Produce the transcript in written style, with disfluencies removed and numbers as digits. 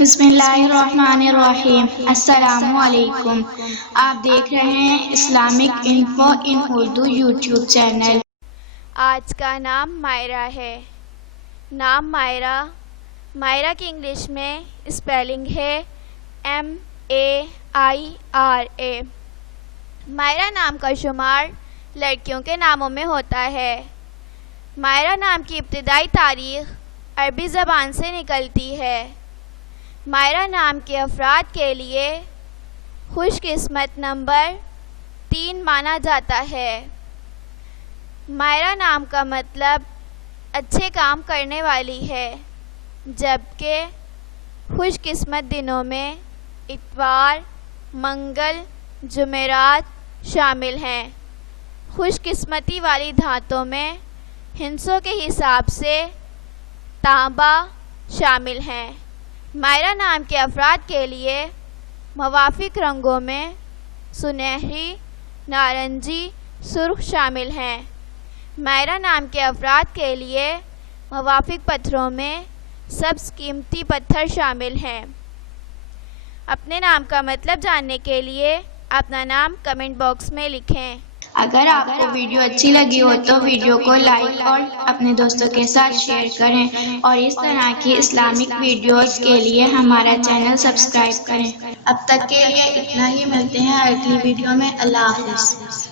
بسم اللہ الرحمن الرحیم۔ السلام علیکم۔ آپ دیکھ رہے ہیں اسلامک انفو ان اردو یوٹیوب چینل۔ آج کا نام مائرہ ہے۔ نام مائرہ کی انگلش میں اسپیلنگ ہے MAIRA۔ مائرہ نام کا شمار لڑکیوں کے ناموں میں ہوتا ہے۔ مائرہ نام کی ابتدائی تاریخ عربی زبان سے نکلتی ہے۔ مائرہ نام کے افراد کے لیے خوش قسمت نمبر 3 مانا جاتا ہے۔ مائرہ نام کا مطلب اچھے کام کرنے والی ہے، جبکہ خوش قسمت دنوں میں اتوار، منگل، جمعرات شامل ہیں۔ خوش قسمتی والی دھاتوں میں ہندسوں کے حساب سے تانبا شامل ہیں۔ مائرہ نام کے افراد کے لیے موافق رنگوں میں سنہری، نارنجی، سرخ شامل ہیں۔ مائرہ نام کے افراد کے لیے موافق پتھروں میں سبز قیمتی پتھر شامل ہیں۔ اپنے نام کا مطلب جاننے کے لیے اپنا نام کمنٹ باکس میں لکھیں۔ اگر آپ کو ویڈیو اچھی لگی ہو تو ویڈیو کو لائک اور اپنے دوستوں کے ساتھ شیئر کریں، اور اس طرح کی اسلامک ویڈیوز کے لیے ہمارا چینل سبسکرائب کریں۔ اب تک کے لیے اتنا ہی، ملتے ہیں اگلی ویڈیو میں۔ اللہ حافظ۔